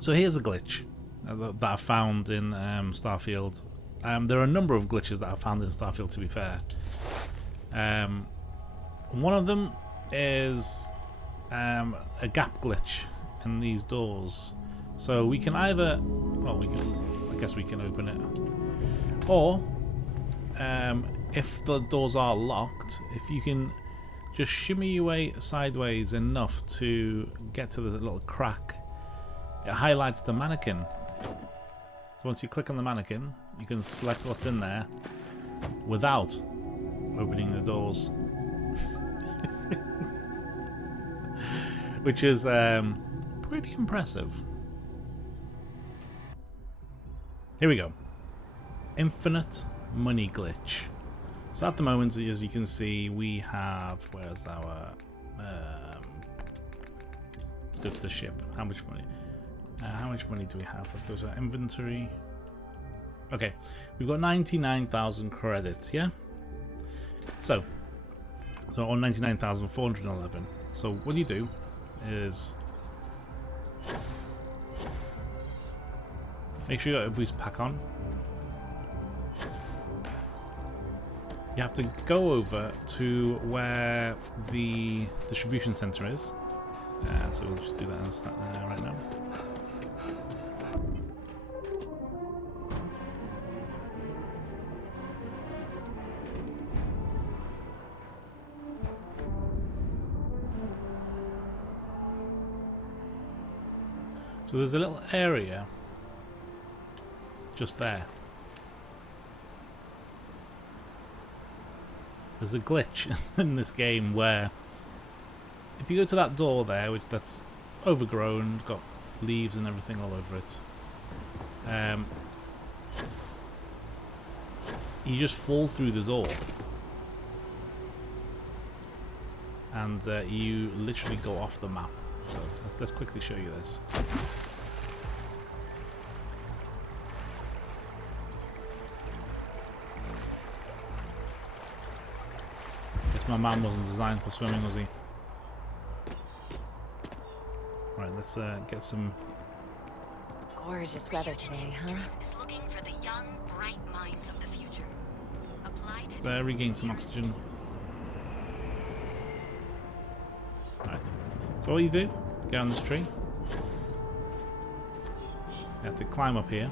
So here's a glitch that I found in Starfield. There are a number of glitches that I found in Starfield, to be fair. One of them is a gap glitch in these doors. So we can either, well, I guess we can open it, or if the doors are locked, if you can just shimmy your way sideways enough to get to the little crack, it highlights the mannequin. So once you click on the mannequin, you can select what's in there without opening the doors. Which is pretty impressive. Here we go. Infinite money glitch. So at the moment, as you can see, we have, where's our let's go to the ship. How much money? How much money do we have? Let's go to our inventory. Okay, we've got 99,000 credits, yeah? So on 99,411. So what you do is make sure you got a boost pack on. You have to go over to where the distribution center is. So we'll just do that right now. So there's a little area just there. There's a glitch in this game where if you go to that door there, which that's overgrown, got leaves and everything all over it, you just fall through the door and you literally go off the map. So let's quickly show you this. Guess my man wasn't designed for swimming, was he? Right, let's get some gorgeous weather today, huh? Is looking for the young, bright minds of the future. Apply to let's regain some oxygen. Right. So what you do, get on this tree. You have to climb up here.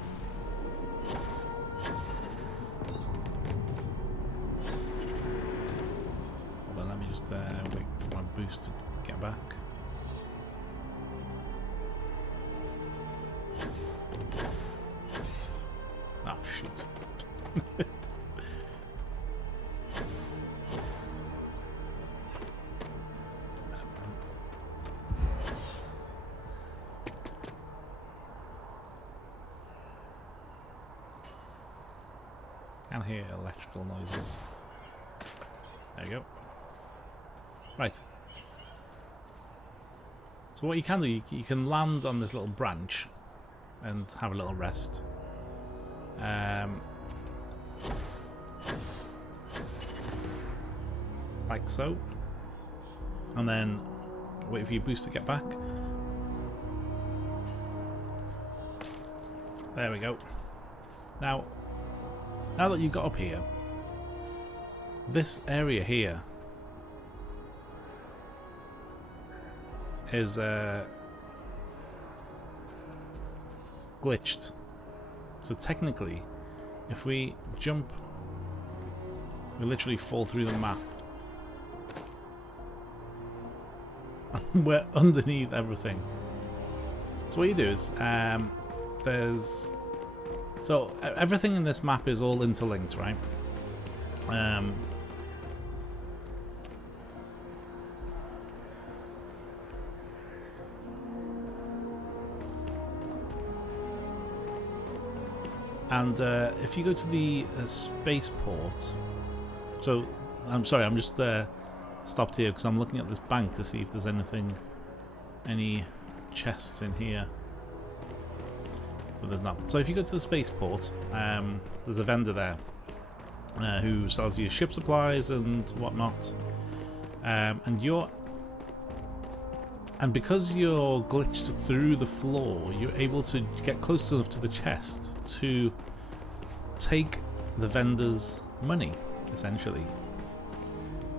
Hold on, let me just wait for my boost to get back. Oh, shoot. Can hear electrical noises. There you go. Right. So what you can do, you can land on this little branch and have a little rest. Like so. And then wait for your boost to get back. There we go. Now that you've got up here, this area here is glitched. So technically, if we jump, we literally fall through the map. We're underneath everything. So what you do is, so everything in this map is all interlinked, right? And if you go to the spaceport, so I'm sorry, I'm just stopped here because I'm looking at this bank to see if there's any chests in here. But there's not. So if you go to the spaceport, there's a vendor there who sells you ship supplies and whatnot. And And because you're glitched through the floor, you're able to get close enough to the chest to take the vendor's money, essentially.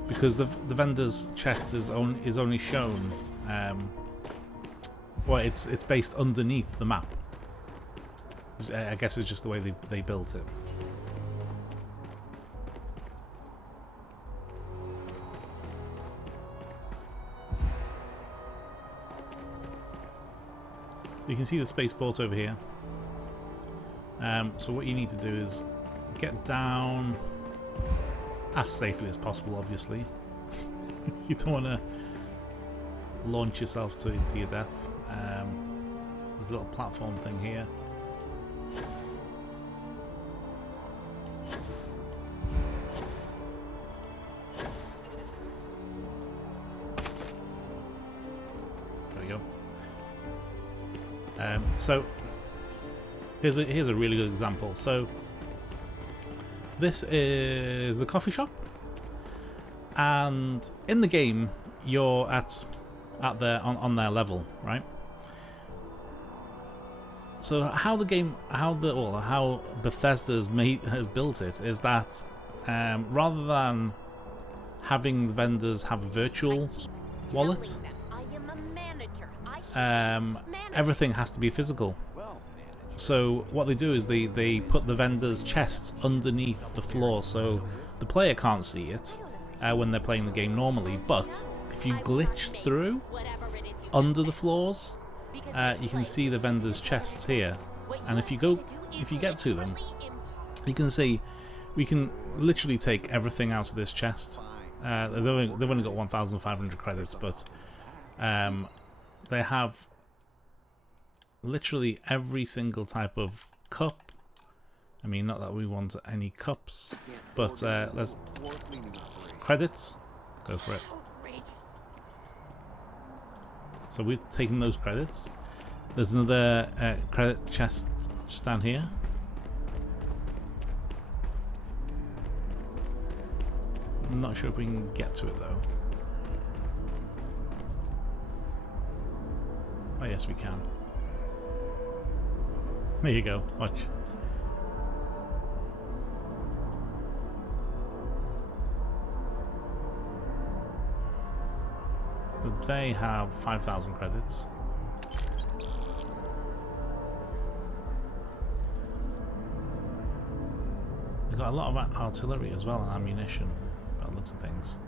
Because the vendor's chest is only shown, well, it's based underneath the map. I guess it's just the way they built it. You can see the spaceport over here. So what you need to do is get down as safely as possible, obviously. You don't want to launch yourself to your death. There's a little platform thing here. There we go. So here's a really good example. So this is the coffee shop, and in the game you're at their on their level, right? So how Bethesda has built it is that rather than having vendors have a virtual wallet, everything has to be physical. So what they do is they put the vendors' chests underneath the floor, so the player can't see it when they're playing the game normally. But if you glitch through under the floors, you can see the vendors' chests here. And if you get to them, you can see we can literally take everything out of this chest. They've only got 1,500 credits, but they have literally every single type of cup. I mean, not that we want any cups, but let's credits. Go for it. So we've taken those credits. There's another credit chest just down here. I'm not sure if we can get to it though. Oh yes, we can. There you go, watch. So they have 5,000 credits. They've got a lot of artillery as well and ammunition, by the looks of things.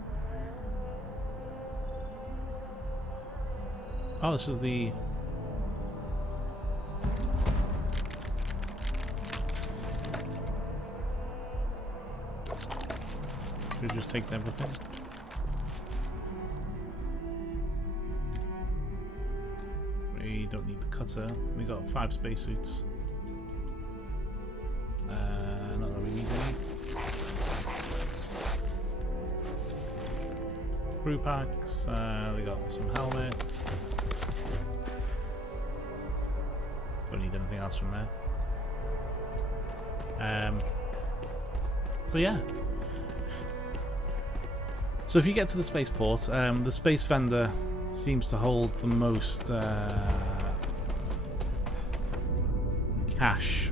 Oh, this is the... Should we just take everything? We don't need the cutter. We got 5 spacesuits. Not that we need any. Crew packs. They got some helmets. Don't need anything else from there. So yeah. So if you get to the spaceport, the space vendor seems to hold the most cash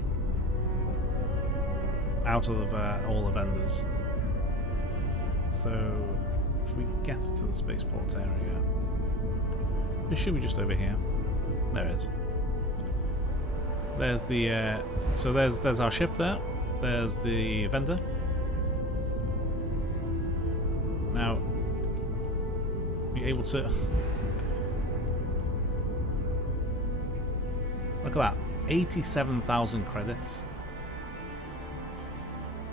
out of all the vendors. So if we get to the spaceport area, it should be just over here. There it is. There's the so there's our ship there. There's the vendor. Now, be able to look at that, 87,000 credits.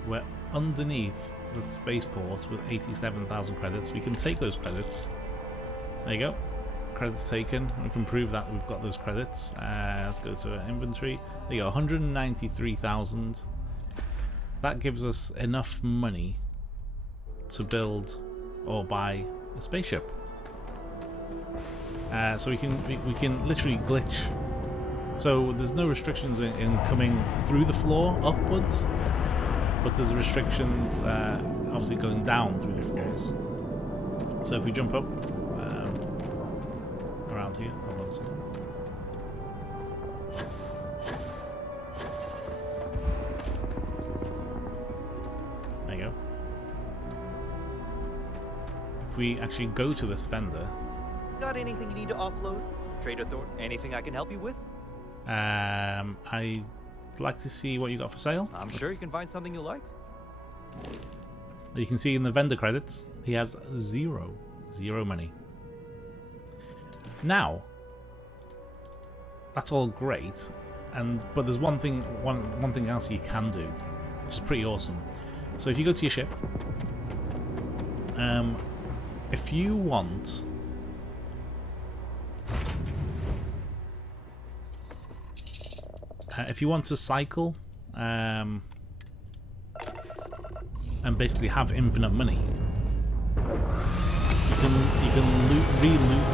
We're underneath the spaceport with 87,000 credits. We can take those credits. There you go. Credits taken. We can prove that we've got those credits. Let's go to our inventory. There you go, 193,000. That gives us enough money to build or buy a spaceship. So we can literally glitch. So there's no restrictions in coming through the floor upwards, but there's restrictions obviously going down through the floors. So if we jump up around here. Hold on a second. There you go. If we actually go to this vendor... Got anything you need to offload? Trader Thor, anything I can help you with? I'd like to see what you got for sale. I'm sure you can find something you like. You can see in the vendor credits, he has zero money. Now, that's all great, but there's one thing else you can do, which is pretty awesome. So if you go to your ship, if you want to cycle and basically have infinite money, you can re-loot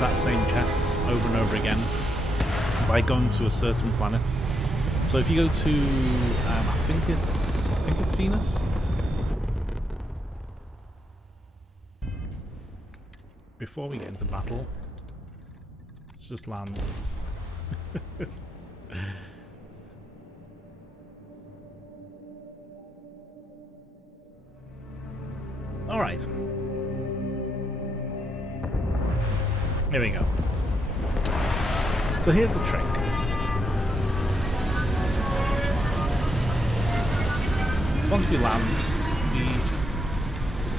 that same chest over and over again by going to a certain planet. So if you go to I think it's Venus. Before we get into battle, let's just land. Alright. Here we go. So here's the trick. Once we land, we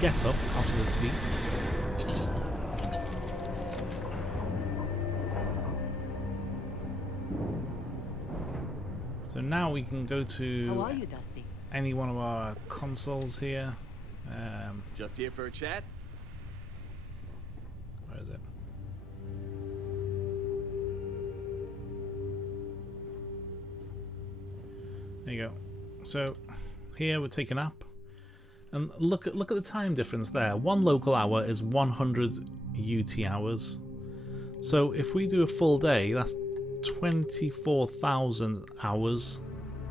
get up out of the seat. So now we can go to How are you, Dusty? any one of our consoles here. Just here for a chat? Where is it? There you go. So here we're taking up, and look at the time difference there. 1 local hour is 100 UT hours. So if we do a full day, that's 24,000 hours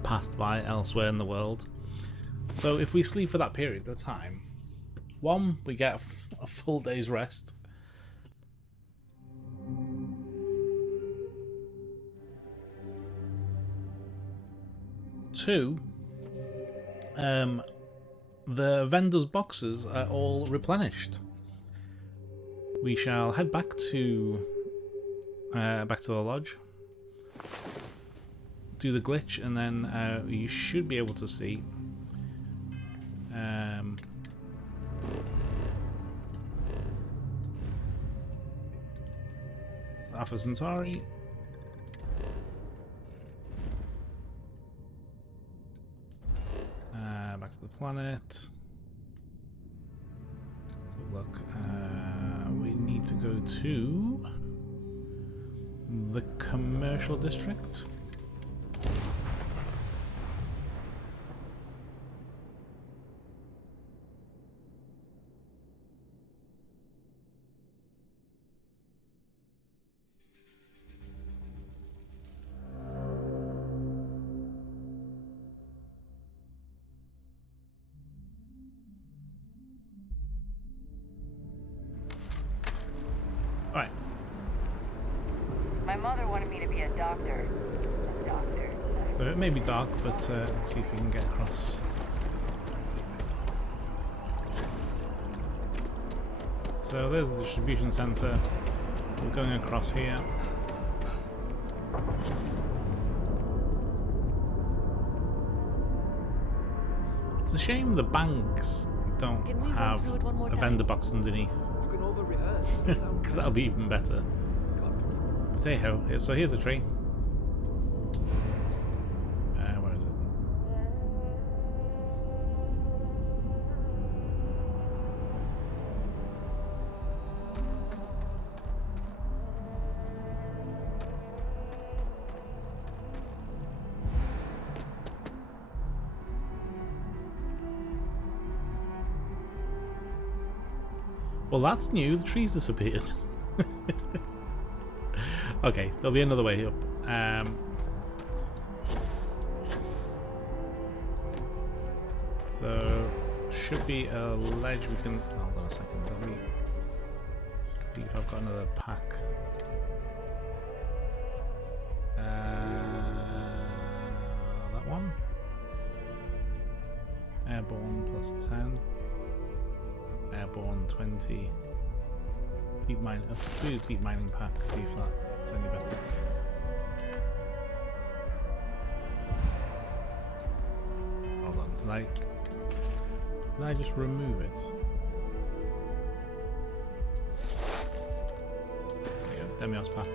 passed by elsewhere in the world. So if we sleep for that period of time, 1, we get a full day's rest. 2, the vendor's boxes are all replenished. We shall head back to the lodge, do the glitch, and then you should be able to see it's Alpha Centauri. Back to the planet. Let's have a look. We need to go to the commercial district. Alright. My mother wanted me to be a doctor. A doctor. So it may be dark, but let's see if we can get across. So there's the distribution centre. We're going across here. It's a shame the banks don't Can we run have through it one more a time? vendor box underneath, You can over-rehearse. because that'll be even better. But hey ho, so here's a tree. Where is it? Well, that's new. The trees disappeared. Okay, there'll be another way up. So should be a ledge we can. Hold on a second. Let me see if I've got another pack. That one. Airborne plus 10. Airborne 20. Deep mining. Let's do a deep mining pack, see if that's any better. Hold on, did I just remove it? There you go, Demios pack.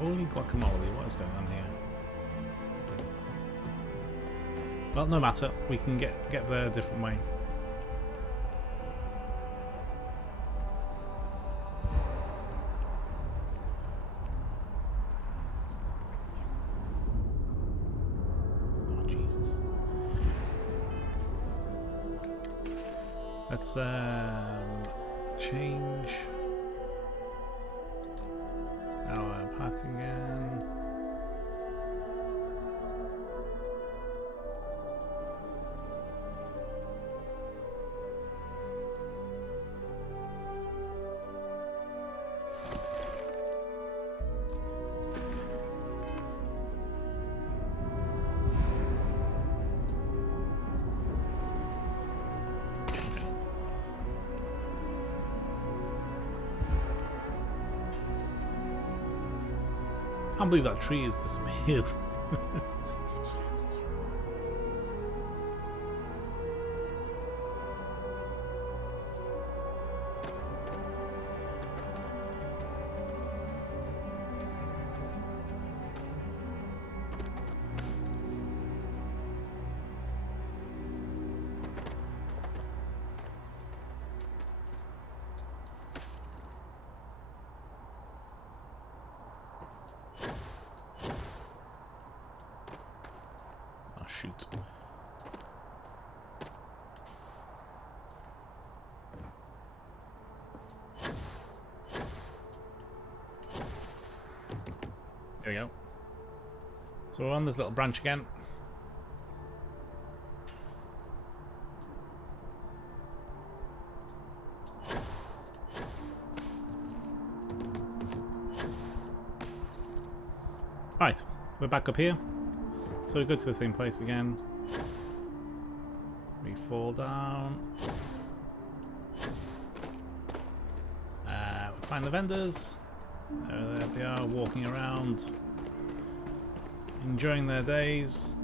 Holy guacamole, what is going on here? Well, no matter, we can get there a different way. Oh, Jesus. Let's change our pack again. I can't believe that tree has disappeared. Oh, shoot. There we go. So we're on this little branch again. Right, we're back up here. So we go to the same place again. We fall down. We find the vendors. There they are, walking around, enjoying their days.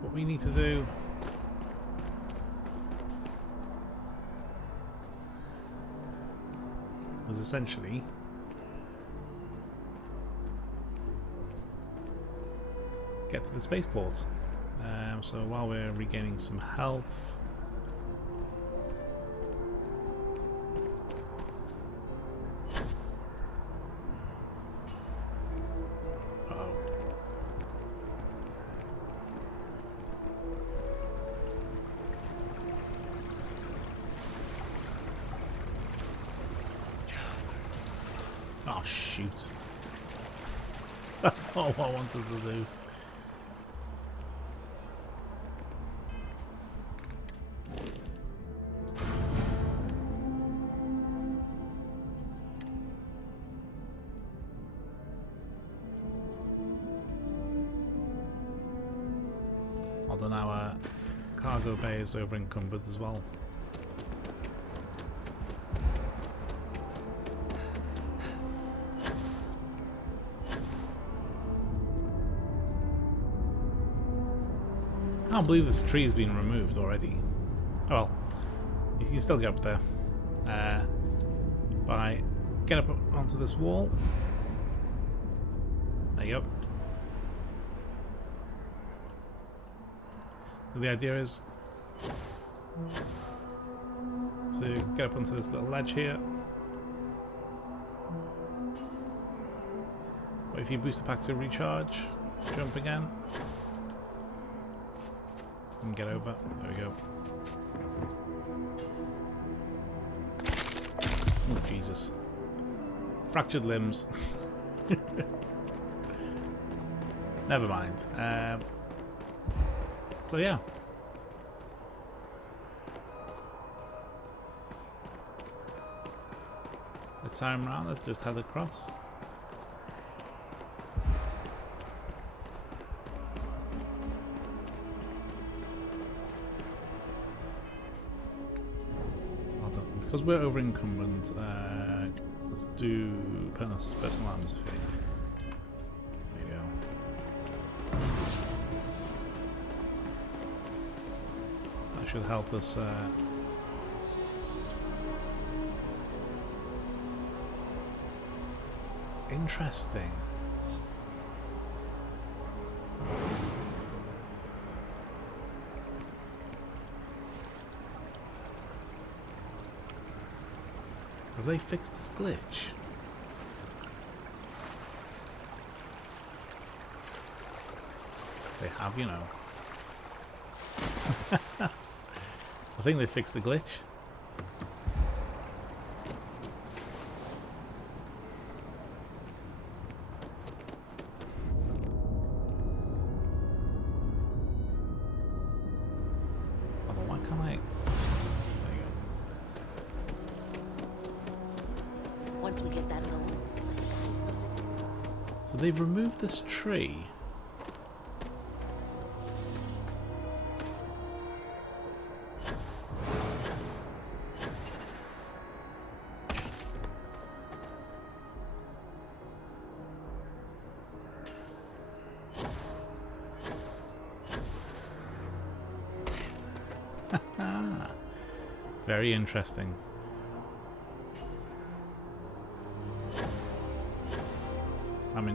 What we need to do was essentially get to the spaceport. So while we're regaining some health, oh shoot. That's not what I wanted to do. Although now our cargo bay is over encumbered as well. I can't believe this tree has been removed already. Oh well, you can still get up there by get up onto this wall. There you go. The idea is to get up onto this little ledge here. But if you boost the pack to recharge, jump again. can get over. There we go. Oh, Jesus. Fractured limbs. Never mind. So yeah. This time around, let's just head across. Because we're over encumbered, let's do personal atmosphere. There you go. That should help us. Interesting. Have they fixed this glitch? They have, you know. I think they fixed the glitch. Although, why can't I? There you go. Once we get that loan, the sky's the limit. So they've removed this tree. Very interesting.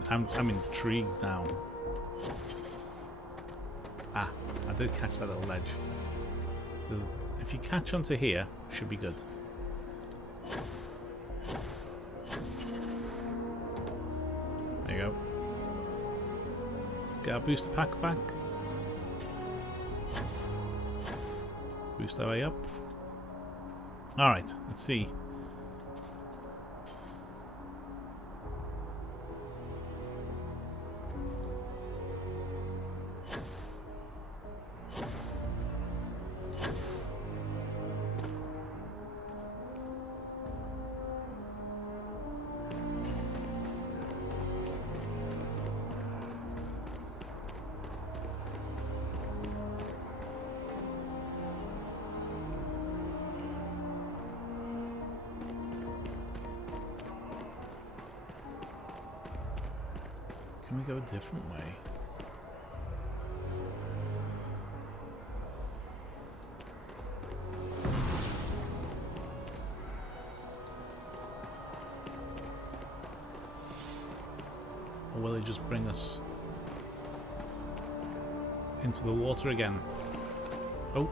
I'm intrigued now. Ah, I did catch that little ledge. So if you catch onto here, should be good. There you go. Let's get our booster pack back. Boost our way up. Alright, let's see. Can we go a different way? Or will it just bring us into the water again? Oh,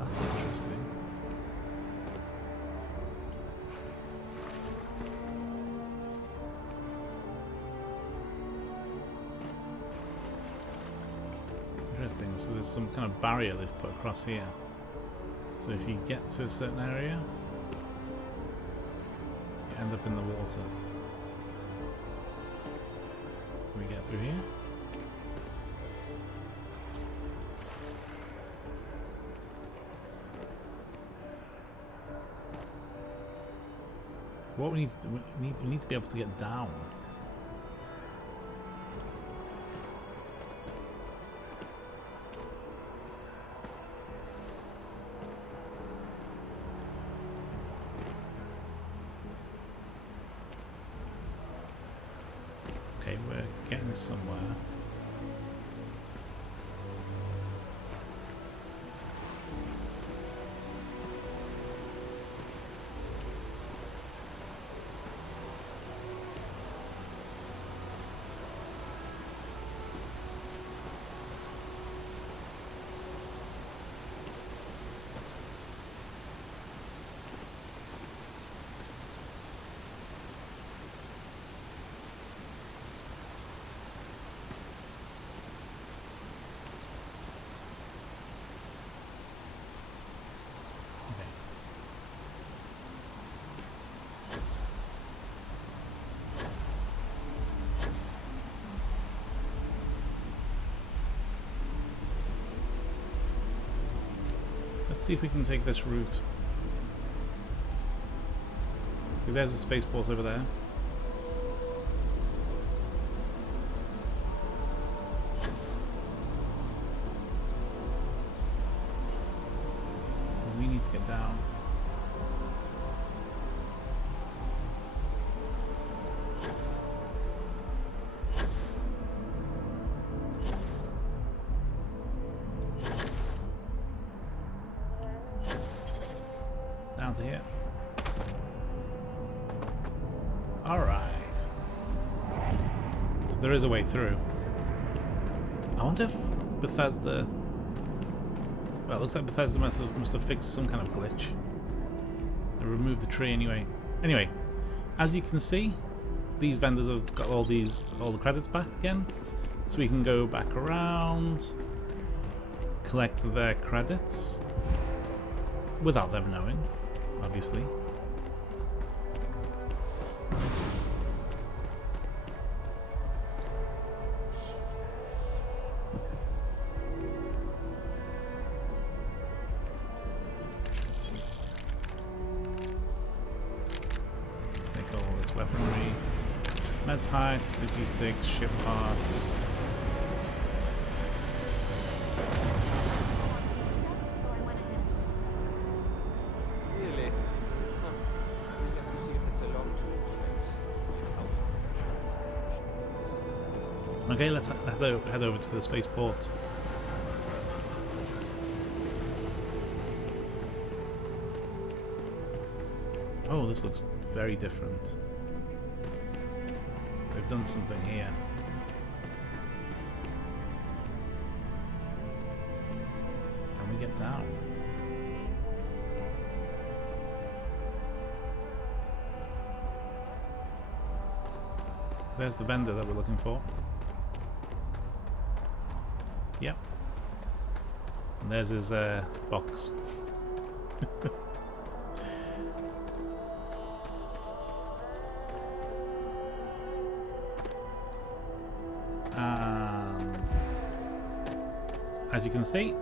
that's interesting. Interesting, so there's some kind of barrier they've put across here. So if you get to a certain area, you end up in the water. Can we get through here? What we need to do, we need to be able to get down. Okay, we're getting somewhere. Let's see if we can take this route. Okay, there's a spaceport over there. We need to get down. Down to here. Alright. So there is a way through. I wonder if Bethesda... Well, it looks like Bethesda must have fixed some kind of glitch. They removed the tree anyway. Anyway, as you can see, these vendors have got all the credits back again. So we can go back around, collect their credits, without them knowing, obviously. Take all this weaponry, med packs, sticky sticks, ship parts. So I went ahead and Really? Huh. We have to see if it's a long-term trend. Okay, let's head over to the spaceport. Oh, this looks very different. They've done something here. Can we get down? There's the vendor that we're looking for. Yep. And there's his box. And as you can see,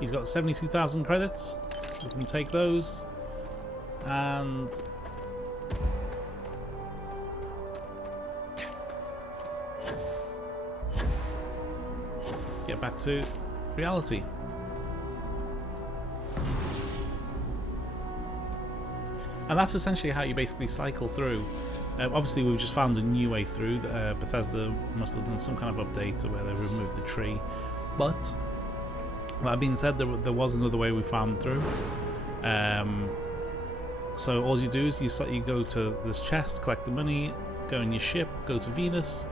he's got 72,000 credits. We can take those and get back to reality. And that's essentially how you basically cycle through. Obviously, we've just found a new way through. Bethesda must have done some kind of update where they removed the tree. But that being said, there was another way we found through. So all you do is you go to this chest, collect the money, go in your ship, go to Venus,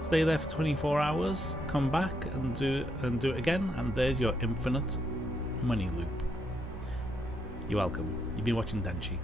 stay there for 24 hours, come back and do it again, and there's your infinite money loop. You're welcome. You've been watching Denchi.